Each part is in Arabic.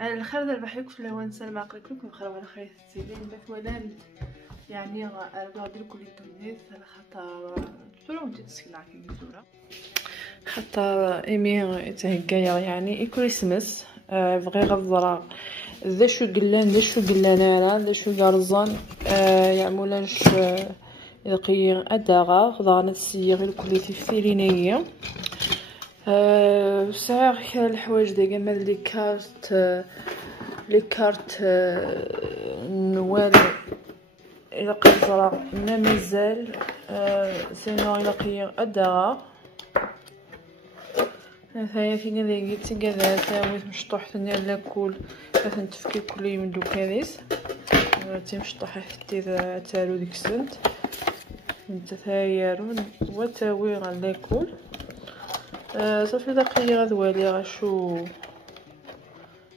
الخير دابا حيك في الهوان سلمى قلكلكم خراب على خير السيدين مثلا يعني غادي كل تونس على خاطر صورة وانت تسكن كي صورة خاطر ايمي تهكايا يعني كريسماس بغي غضرا ذا شو قلان ذا شو قلان انا ذا شو قرزان يعملانش يقي اداغا خضانا السيغ الكل تفسيرينيه ساعة الحوايج ديال مال لي كارت نوال الى قزرا ما مازال سينو الى قير اداغا هيا فين ذي قلتي كذا تاويت مشطوح ثاني على كل تفكي كل يوم دوك هذيس تي مشطوح حتى تالو ديك السنت انت ثايرون وتاوي على كل صافي دقيقه غدوالي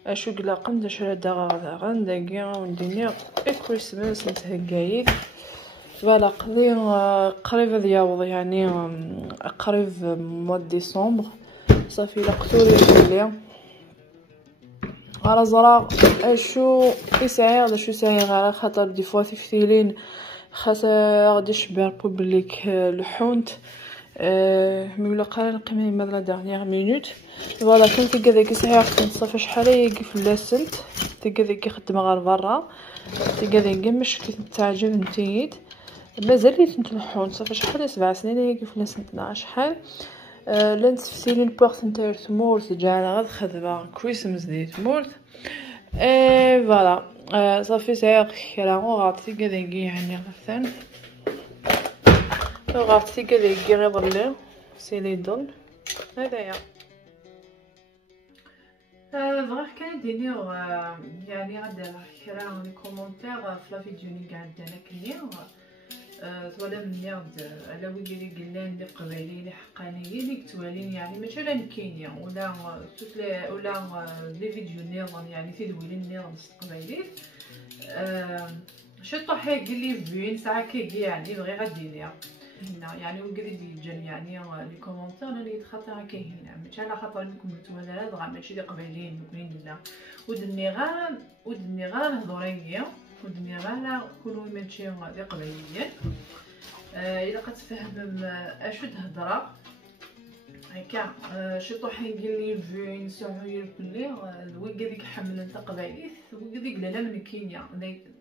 اشو قلاقن دا شرا داغا غنداكيا ونديني كريسماس نتهكايت فوالا قريب دياوض يعني قريب موا ديسمبر صافي لقتولي اللي على زرا اشو يسعي هذا شو سايغ على خاطر دي فوا تفتيلين خاطر غادي شبر بوبليك لحونت ميولا قال نقيم مالا دارنيير مينوت فوالا كنت كذاك ساعه كنت صافي شحال يجي في لاسنت كذاك يخدم غير برا كذاك مش كتعجب نتيت مازال نتلحون صافي شحال 7 سنين يجي في لاسنت شحال لان تفسيلين بورت نتاع تمورت جانا غاد خدمه كريسماس دي تمورت فوالا صافي ساعه كلا غاتي كذاك يعني غثان غاتي كذاك غيضلي سيلي دون هذايا بغيت كان دينيو يعني غادي كرا لي كومونتير في لا فيديو اللي قاعد انا كنيا ولا من يرد على ويلي قلان لي قبايلي لي حقانيين لي كتوالين يعني مثلا كاينين ولا لي فيديو نيران يعني تدويلين نيران قبايلي شطح قال لي فين ساعه كي يعني بغي غادينيا هنا يعني وقريد يجن يعني لي كومونتير اللي يتخطى هكا هنا ماشي على خاطر لكم نتوما لا دغا ماشي لي قبايلين مكونين لا ودني غير هضوريه ودني غير كونوا ماشي لي قبايليين الا كتفهم اشو تهضره هكا شي طوحين قال لي فين سعوي بلي وي قال حمل انت قبايلي وي قال لا من كينيا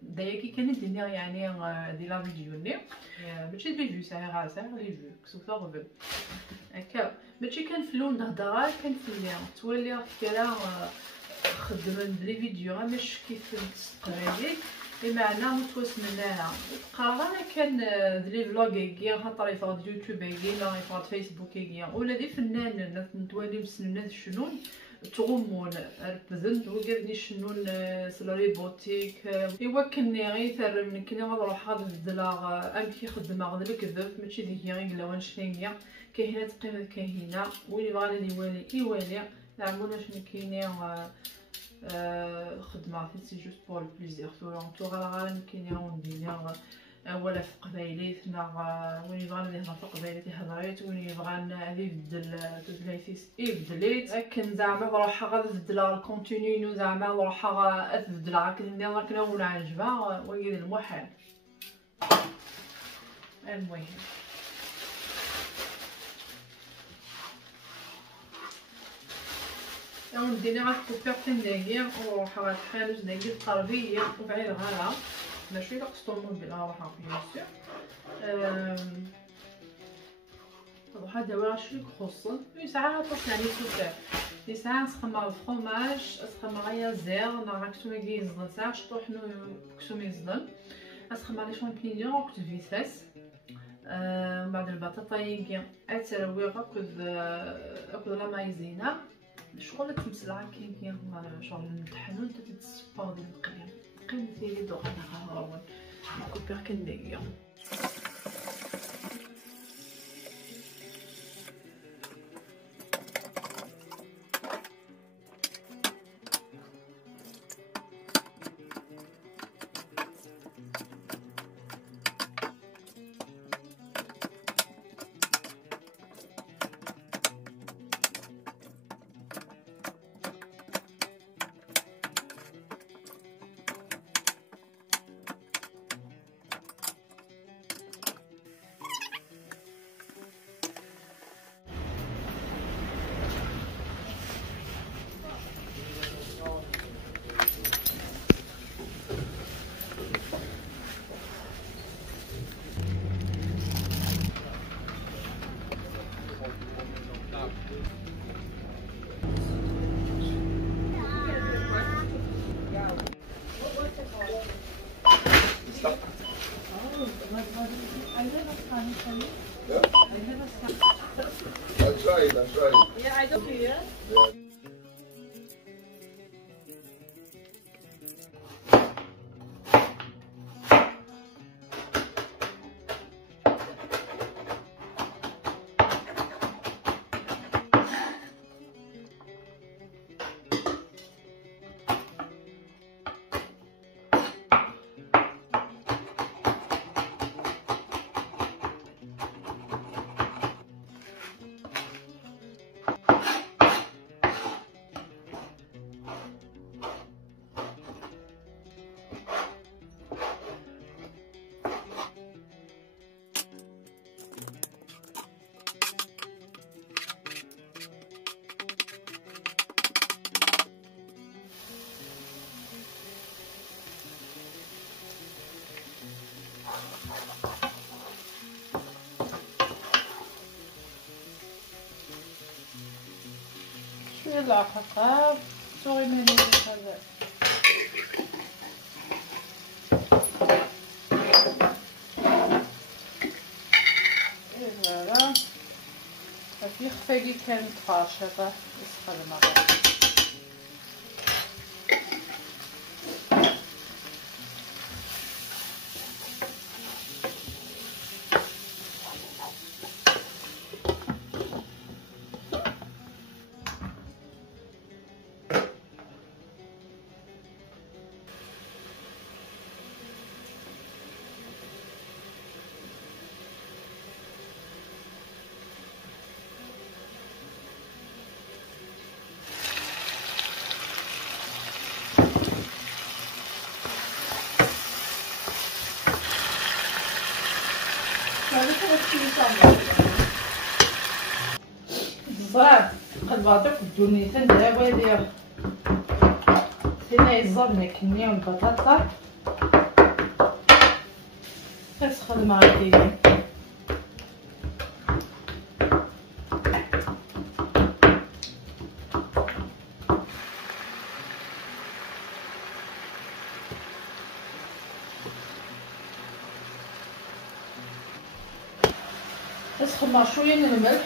دايا كي كانت الدنيا يعني دي لا فيديو لي ماشي فيديو ساعه غاسه لي فيو كسوفا غبل هكا ماشي كان في اللون هضره كان في اللي تولي كلا خدمه لي فيديو مش كيف القبايل بمعنى متوس منها قرانا كان لي فلوغ كيا خاطر يفرض يوتيوب كيا يفرض فيسبوك كيا ولا دي فنان نتوالي مسنات شنون تغمون البذن وقالني شنون سلاري بوتيك ايوا كني غير ثر من كنا نروح هذا الدلا ام كي خدمه غير الكذب ماشي ديك غير لوان شنيا كاينه تقيمه كاينه واللي بغى يوالي يوالي نعملوا شنو كاينين خدمه سي جوست بور البليزير تو غير كاينين وندير ولا في قبايليتنا وين يبغى ندير في قبايلتي هضريت وين يبغى غادي يبدل تبلايتيس يبدليت لكن زعما بروحها غادي تبدل الكونتينيو زعما بروحها غادي تبدل هكا كنا ولا عجبها ويدير المحال المهم ندير غير كوبير كندير ونروح غير حال جوج دقائق تقربيه وبعيد غيرها ماشي لا قسطومون بلا روحها بيان سور روحها داوره شي خصن ساعه توصل يعني سوبر دي ساعه نسخمر الفرماج نسخمر غير زير نهار كسومي يزدن ساعه شطوح نو كسومي يزدن نسخمر لي شامبينيون وكت فيساس بعد البطاطا يجي اتروي اكل لا مايزينا شغل تمسلعه كاين شغل نطحنو نتا تتصفاو ديال القليم قيم فيه دوق انا غاون كوبير كندير Yeah, I don't hear. شويه العقاق صغير من هذا فوالا صافي خفاقي كانت فاشطه يسخن المغرب. الزرع قد بعطيك الدونيتان دابا ديال هنا يزال مكنيه والبطاطا كتسخن مع الكيلين. نسخن مع شويه من الملح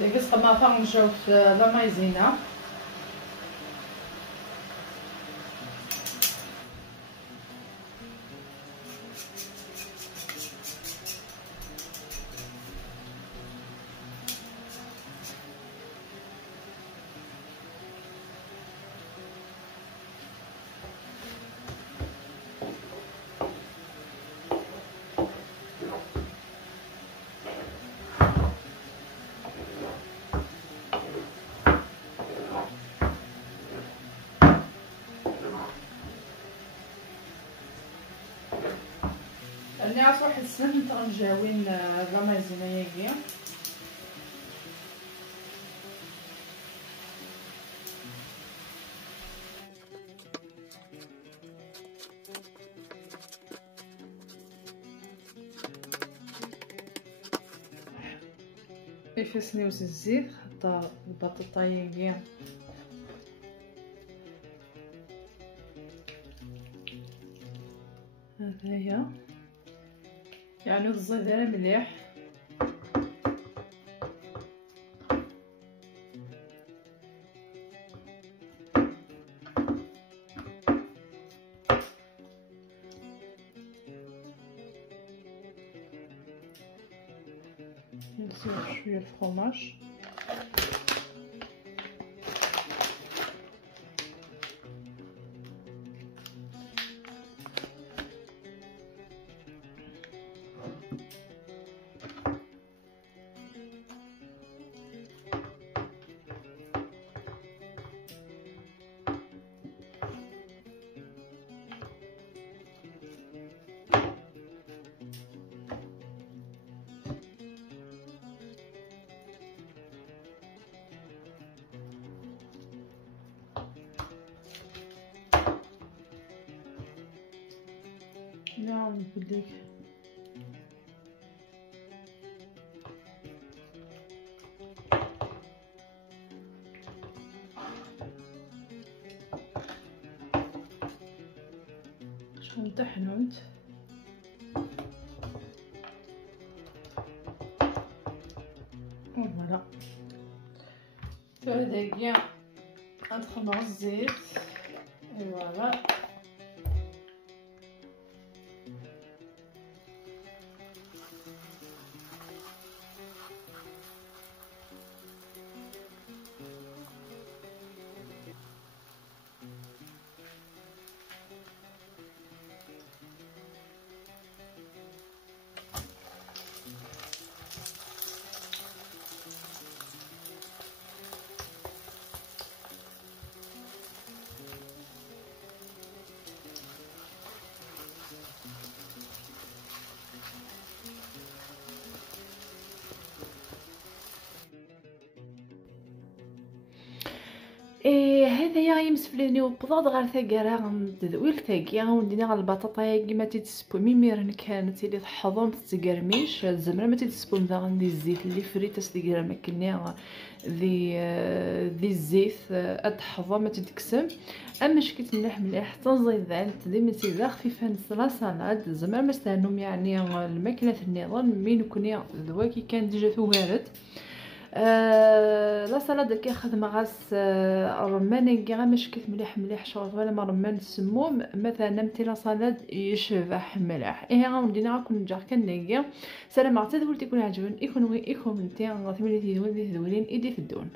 لقيت ما فانجو في لا مايزينا اللي عارف واحد السنه تغنجاوين لا مايزينا ياكي يفسني وز الزيت حتى البطاطا ياكي هذايا يعني الزيت دايره مليح نزيد شويه الفرماج نعم نقولك نتا حنونت فوالا. هاداكيا غندخل مع الزيت فوالا. هذايا غيمسفليني وبضاد غير ثاكرا غندويل ثاكيا وندير غير البطاطا كيما تيتسبو ميميرن كانت اللي تحضن تقرميش الزمره ما تيتسبو دا غندير الزيت اللي فريت تقرا ما كني ذي الزيت اتحضر ما تتكسم. اما شكيت مليح حتى نزيد عند ديما تيدا خفيفه نصلا صالاد زعما ما استهنم يعني الماكله النظام من كوني ذواكي كان ديجا ثوارد. لا سلطه كياخذ معاس الرمان كاع مشكت مليح شغل ولا ما رمان السموم مثلا متي لا سلطه يشبح مليح. غندينا راكم نرجع كنيا سلام عطيت ولتي يكون عجبن يكون نتي غاتملي تدولين ايدي في الدون.